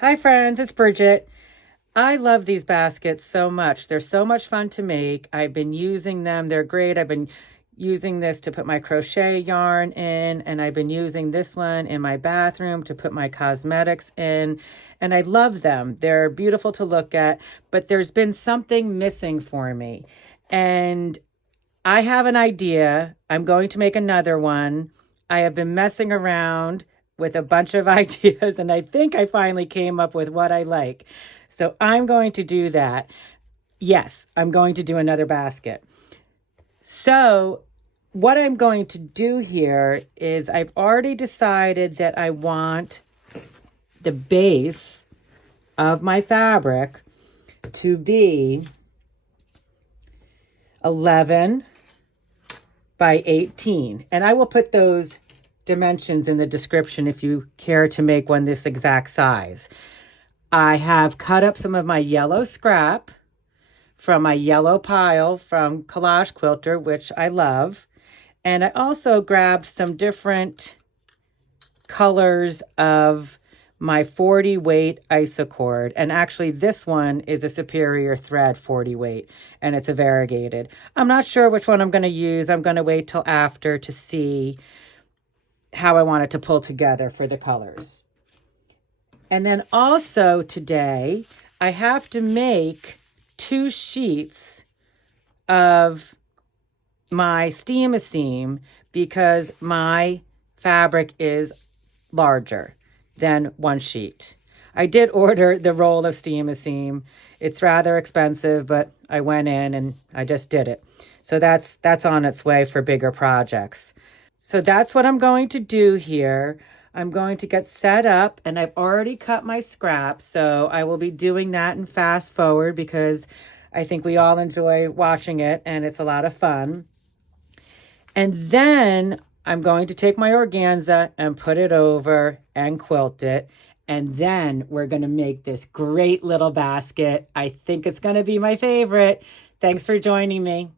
Hi friends, it's Bridget. I love these baskets so much. They're so much fun to make. I've been using them. They're great. I've been using this to put my crochet yarn in, and I've been using this one in my bathroom to put my cosmetics in, and I love them. They're beautiful to look at, but there's been something missing for me. And I have an idea. I'm going to make another one. I have been messing around with a bunch of ideas, and I think I finally came up with what I like. So I'm going to do that. Yes, I'm going to do another basket. So what I'm going to do here is I've already decided that I want the base of my fabric to be 11 by 18. And I will put those dimensions in the description if you care to make one this exact size. I have cut up some of my yellow scrap from my yellow pile from Collage Quilter, which I love. And I also grabbed some different colors of my 40 weight isocord. And actually this one is a superior thread 40 weight, and it's a variegated. I'm not sure which one I'm going to use. I'm going to wait till after to see how I want it to pull together for the colors. And then also today, I have to make 2 sheets of my steam-a-seam because my fabric is larger than 1 sheet. I did order the roll of steam-a-seam. It's rather expensive, but I went in and I just did it. So that's on its way for bigger projects. So that's what I'm going to do here. I'm going to get set up, and I've already cut my scraps, so I will be doing that in fast forward because I think we all enjoy watching it and it's a lot of fun. And then I'm going to take my organza and put it over and quilt it. And then we're going to make this great little basket. I think it's going to be my favorite. Thanks for joining me.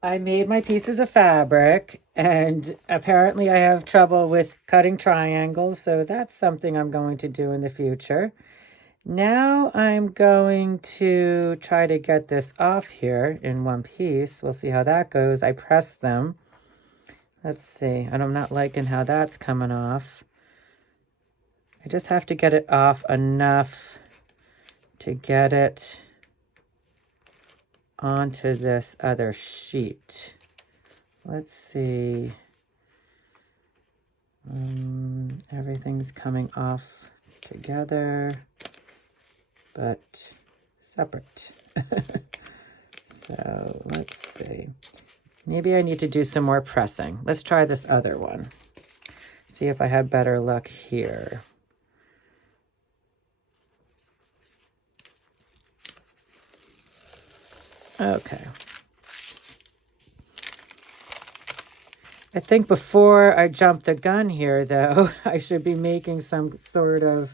I made my pieces of fabric, and apparently I have trouble with cutting triangles, so that's something I'm going to do in the future. Now I'm going to try to get this off here in one piece. We'll see how that goes. I press them. Let's see, and I'm not liking how that's coming off. I just have to get it off enough to get it onto this other sheet. Let's see. Everything's coming off together, but separate. So let's see. Maybe I need to do some more pressing. Let's try this other one. See if I have better luck here. Okay. I think before I jump the gun here, though, I should be making some sort of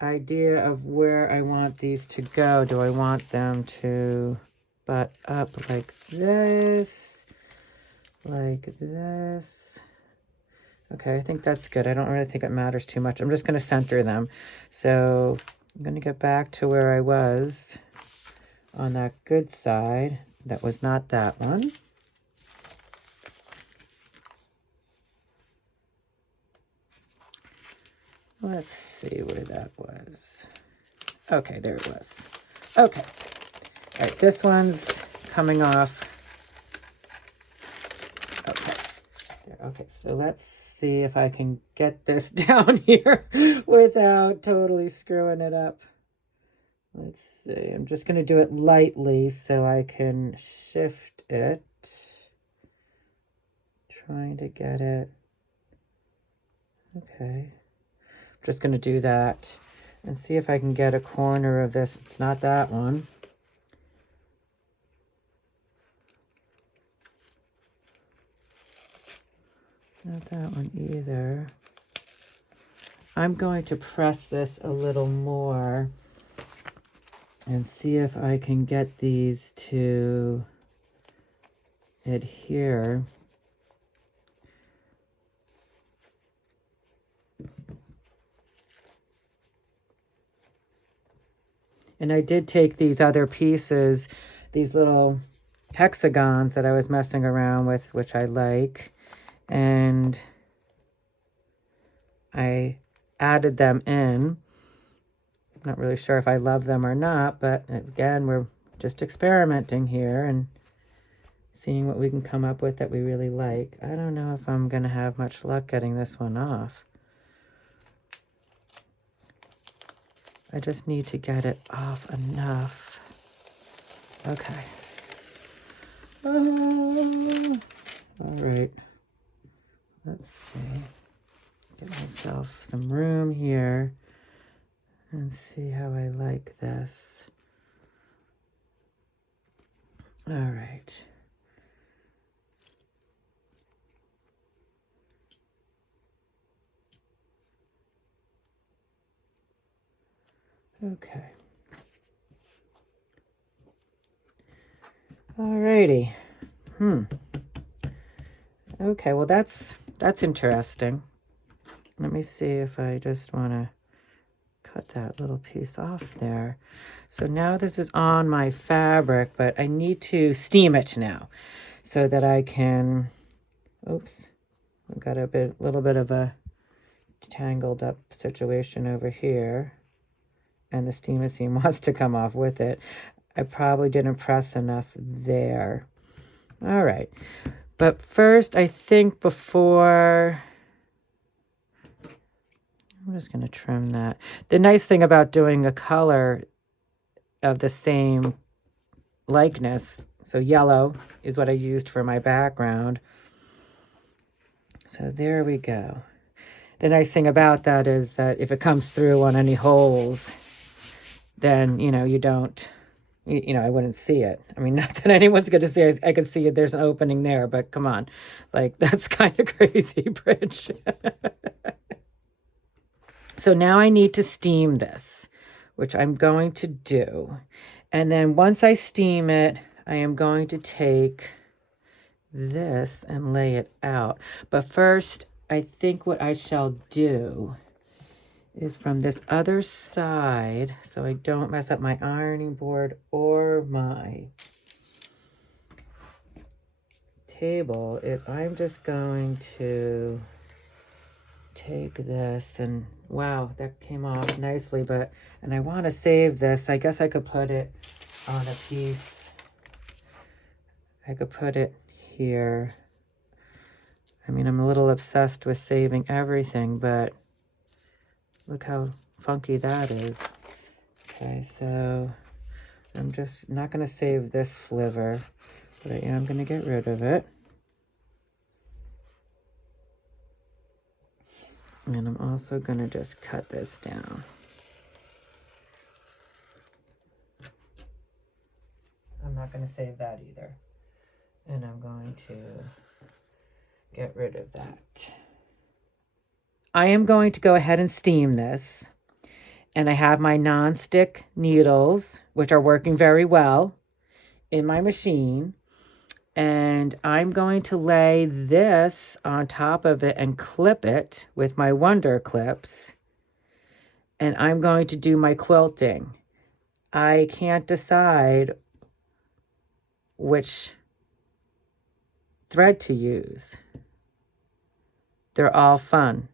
idea of where I want these to go. Do I want them to butt up like this? Like this? Okay, I think that's good. I don't really think it matters too much. I'm just going to center them. So I'm going to get back to where I was on that good side. That was not that one. Let's see where that was. Okay, there it was. Okay. All right, this one's coming off. Okay. Okay, so let's see if I can get this down here without totally screwing it up. Let's see. I'm just going to do it lightly so I can shift it. Trying to get it. Okay. Just going to do that and see if I can get a corner of this. It's not that one. Not that one either. I'm going to press this a little more and see if I can get these to adhere. And I did take these other pieces, these little hexagons that I was messing around with, which I like, and I added them in. I'm not really sure if I love them or not, but again, we're just experimenting here and seeing what we can come up with that we really like. I don't know if I'm going to have much luck getting this one off. I just need to get it off enough. Okay. All right. Let's see. Get myself some room here and see how I like this. All right. Okay. Alrighty. Okay, well that's interesting. Let me see if I just want to cut that little piece off there. So now this is on my fabric, but I need to steam it now so that I can, oops, I've got a little bit of a tangled up situation over here. And the steam seam wants to come off with it. I probably didn't press enough there. All right. But first, I think before, I'm just going to trim that. The nice thing about doing a color of the same likeness, so yellow is what I used for my background. So there we go. The nice thing about that is that if it comes through on any holes, then, you don't, I wouldn't see it. I mean, not that anyone's going to see it. I can see it. There's an opening there, but come on. Like, that's kind of crazy, Bridge. So now I need to steam this, which I'm going to do. And then once I steam it, I am going to take this and lay it out. But first, I think what I shall do is from this other side, so I don't mess up my ironing board or my table, is I'm just going to take this and wow, that came off nicely, and I want to save this. I guess I could put it on a piece. I could put it here. I mean, I'm a little obsessed with saving everything, but look how funky that is. Okay, so I'm just not going to save this sliver, but I am going to get rid of it. And I'm also going to just cut this down. I'm not going to save that either. And I'm going to get rid of that. I am going to go ahead and steam this. And I have my non-stick needles, which are working very well in my machine. And I'm going to lay this on top of it and clip it with my Wonder Clips. And I'm going to do my quilting. I can't decide which thread to use. They're all fun.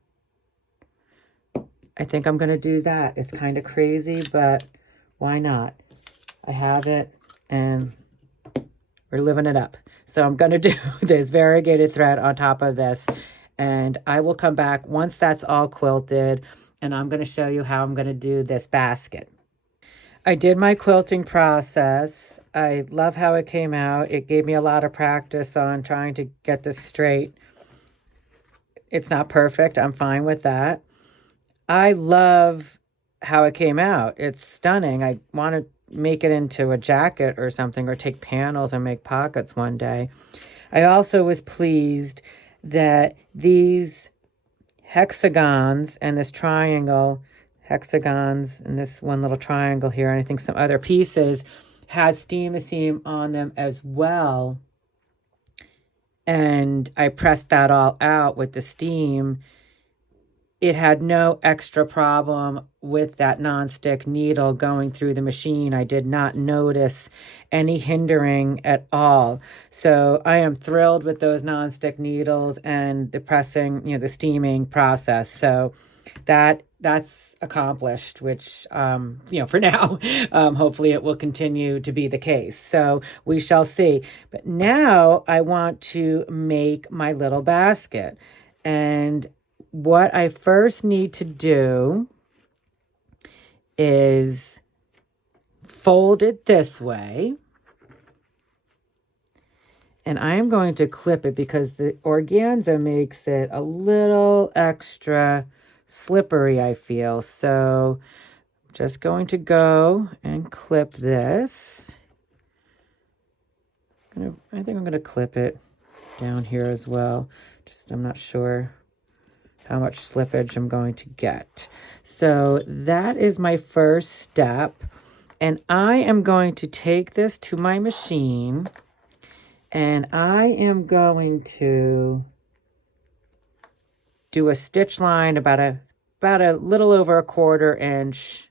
I think I'm going to do that. It's kind of crazy, but why not? I have it and we're living it up. So I'm going to do this variegated thread on top of this, and I will come back once that's all quilted, and I'm going to show you how I'm going to do this basket. I did my quilting process. I love how it came out. It gave me a lot of practice on trying to get this straight. It's not perfect. I'm fine with that. I love how it came out. It's stunning. I want to make it into a jacket or something, or take panels and make pockets one day. I also was pleased that these hexagons and this triangle, hexagons and this one little triangle here, and I think some other pieces, had steam seam on them as well. And I pressed that all out with the steam. It had no extra problem with that nonstick needle going through the machine. I did not notice any hindering at all. So I am thrilled with those nonstick needles and the pressing, the steaming process. So that's accomplished, which, for now, hopefully it will continue to be the case. So we shall see. But now I want to make my little basket. And what I first need to do is fold it this way. And I am going to clip it because the organza makes it a little extra slippery, I feel. So I'm just going to go and clip this. I think I'm going to clip it down here as well. I'm not sure how much slippage I'm going to get. So that is my first step. And I am going to take this to my machine, and I am going to do a stitch line about a little over 1/4 inch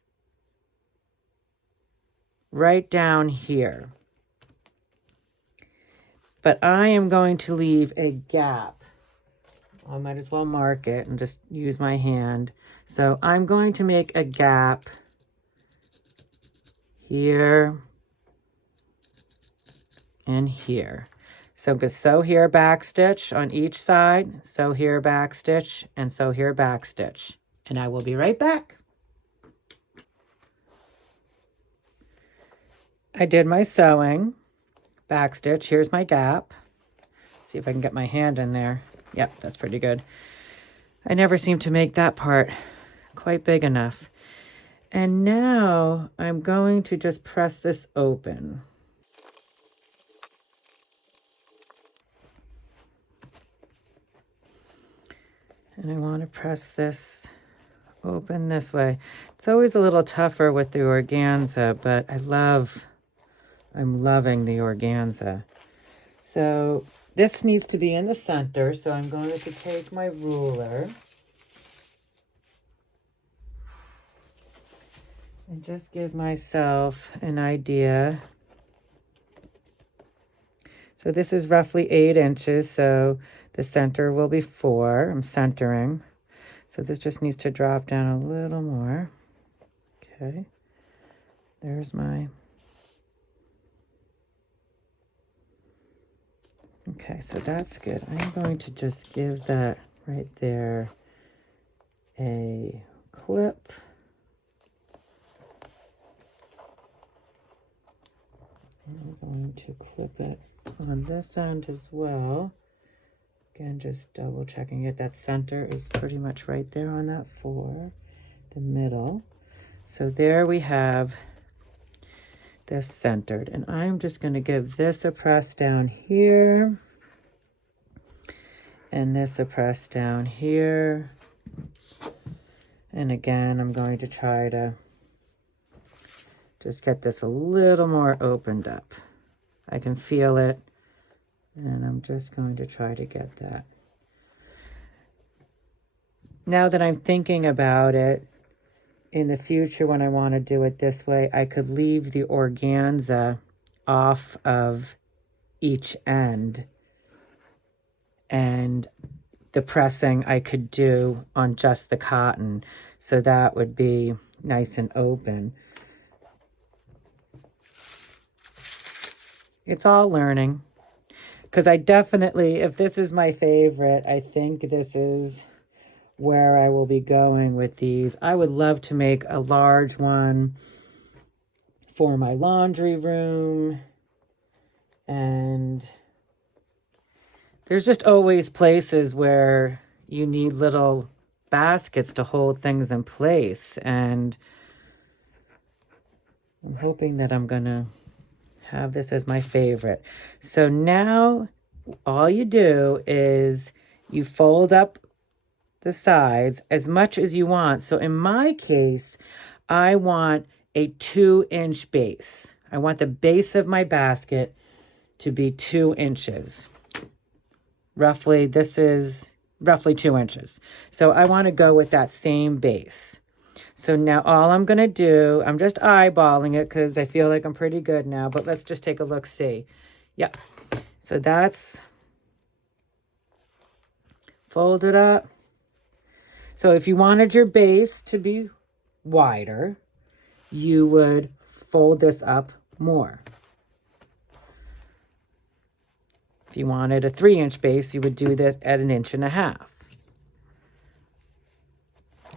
right down here. But I am going to leave a gap. I might as well mark it and just use my hand. So I'm going to make a gap here and here. So go sew here, back stitch on each side, sew here, back stitch, and sew here, back stitch. And I will be right back. I did my sewing, back stitch. Here's my gap. See if I can get my hand in there. Yep, that's pretty good. I never seem to make that part quite big enough. And now I'm going to just press this open. And I want to press this open this way. It's always a little tougher with the organza, but I love I'm loving the organza. So this needs to be in the center, so I'm going to take my ruler and just give myself an idea. So this is roughly 8 inches, so the center will be 4. I'm centering. So this just needs to drop down a little more. Okay, there's my... Okay, so that's good. I'm going to just give that right there a clip. I'm going to clip it on this end as well. Again, just double checking it. That center is pretty much right there on that 4, the middle. So there we have this centered, and I'm just going to give this a press down here and this a press down here, and again I'm going to try to just get this a little more opened up. I can feel it, and I'm just going to try to get that. Now that I'm thinking about it, in the future, when I want to do it this way, I could leave the organza off of each end, and the pressing I could do on just the cotton, so that would be nice and open. It's all learning, because I definitely, if this is my favorite, I think this is where I will be going with these. I would love to make a large one for my laundry room, and there's just always places where you need little baskets to hold things in place, and I'm hoping that I'm gonna have this as my favorite. So now all you do is you fold up the sides as much as you want. So in my case, I want a 2-inch base. I want the base of my basket to be 2 inches. Roughly, this is roughly 2 inches. So I want to go with that same base. So now all I'm going to do, I'm just eyeballing it because I feel like I'm pretty good now, but let's just take a look, see. Yep. So that's folded up. So if you wanted your base to be wider, you would fold this up more. If you wanted a 3-inch base, you would do this at 1.5 inches.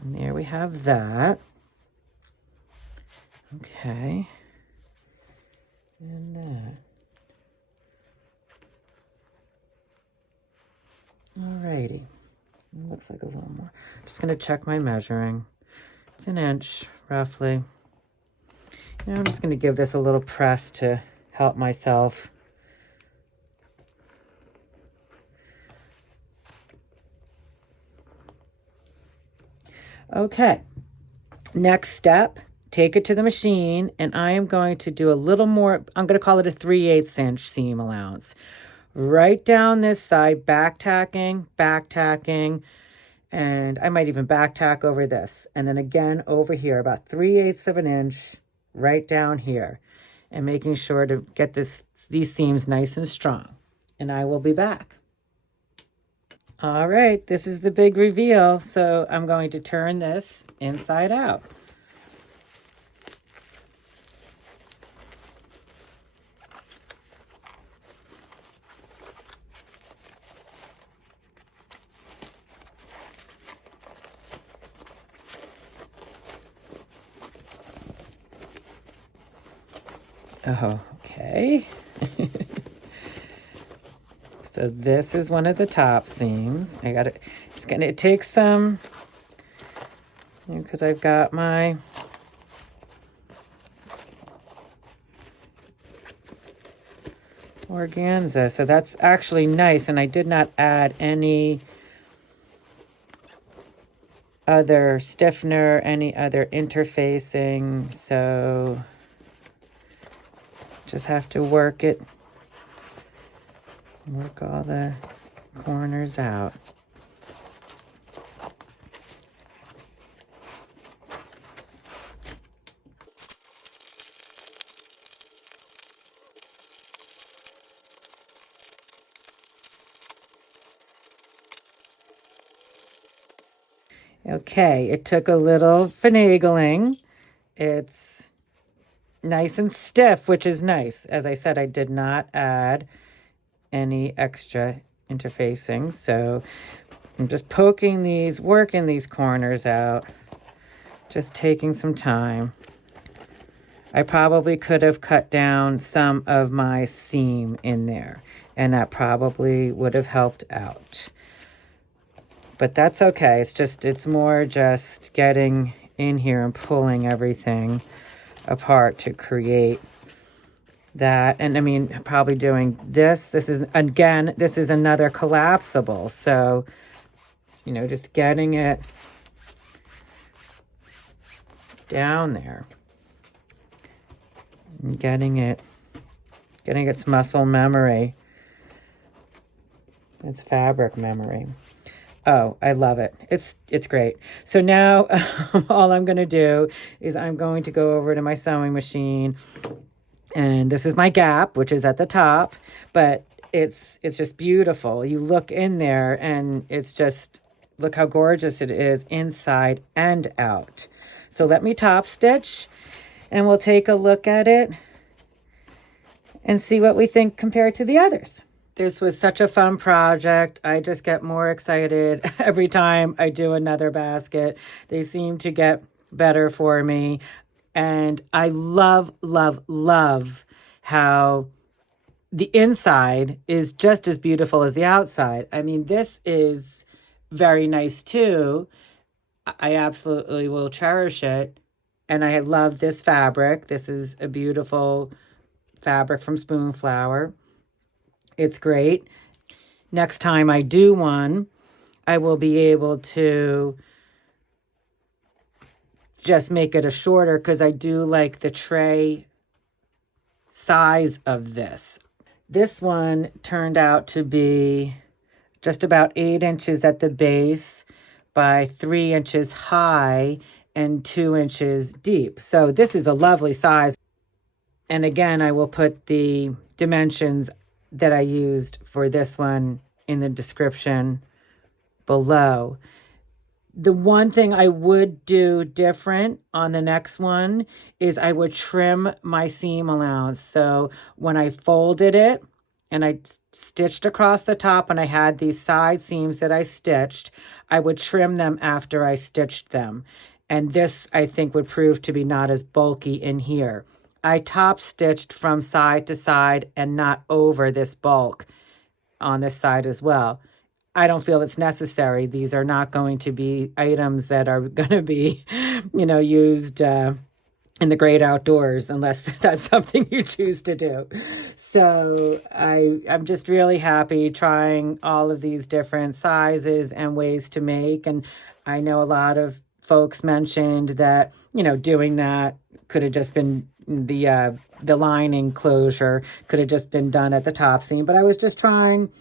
And there we have that. Okay. And that. Alrighty. It looks like a little more. Just going to check my measuring. It's 1 inch, roughly. And I'm just going to give this a little press to help myself. Okay. Next step, take it to the machine, and I am going to do a little more. I'm going to call it a 3/8 inch seam allowance. Right down this side, back tacking, and I might even back tack over this. And then again over here, about 3/8 of an inch, right down here. And making sure to get these seams nice and strong. And I will be back. All right, this is the big reveal. So I'm going to turn this inside out. Oh, okay. So this is one of the top seams. It takes some, because I've got my organza. So that's actually nice. And I did not add any other stiffener, any other interfacing. So Just have to work it, work all the corners out. Okay, it took a little finagling. It's nice and stiff, which is nice. As I said, I did not add any extra interfacing, so I'm just poking these, working these corners out, just taking some time. I probably could have cut down some of my seam in there, and that probably would have helped out. But that's okay. It's more just getting in here and pulling everything apart to create that. And I mean, probably doing this. This is another collapsible. So, you know, just getting it down there. And getting its muscle memory. Its fabric memory. Oh, I love it. It's great. So now all I'm going to do is I'm going to go over to my sewing machine, and this is my gap, which is at the top, but it's just beautiful. You look in there and it's just, look how gorgeous it is inside and out. So let me top stitch and we'll take a look at it and see what we think compared to the others. This was such a fun project. I just get more excited every time I do another basket. They seem to get better for me. And I love, love, love how the inside is just as beautiful as the outside. I mean, this is very nice too. I absolutely will cherish it. And I love this fabric. This is a beautiful fabric from Spoonflower. It's great. Next time I do one, I will be able to just make it a shorter, because I do like the tray size of this. This one turned out to be just about 8 inches at the base by 3 inches high and 2 inches deep. So this is a lovely size. And again, I will put the dimensions that I used for this one in the description below. The one thing I would do different on the next one is I would trim my seam allowance. So when I folded it and I stitched across the top and I had these side seams that I stitched, I would trim them after I stitched them. And this, I think, would prove to be not as bulky in here. I top stitched from side to side and not over this bulk on this side as well. I don't feel it's necessary. These are not going to be items that are going to be, used in the great outdoors, unless that's something you choose to do. So I'm just really happy trying all of these different sizes and ways to make. And I know a lot of folks mentioned that, doing that could have just been the lining closure could have just been done at the top seam, but I was just trying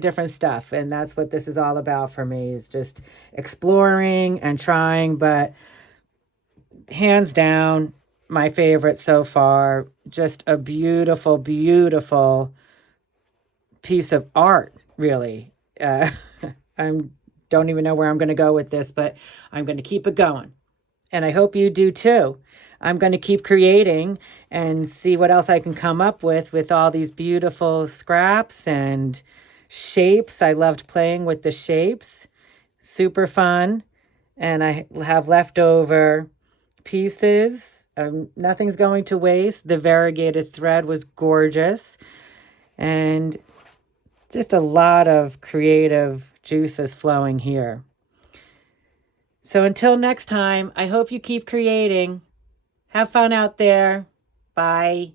different stuff, and that's what this is all about for me, is just exploring and trying. But hands down, my favorite so far. Just a beautiful, beautiful piece of art, really. I don't even know where I'm going to go with this, but I'm going to keep it going. And I hope you do too. I'm going to keep creating and see what else I can come up with all these beautiful scraps and shapes. I loved playing with the shapes. Super fun. And I have leftover pieces. Nothing's going to waste. The variegated thread was gorgeous. And just a lot of creative juices flowing here. So until next time, I hope you keep creating. Have fun out there. Bye.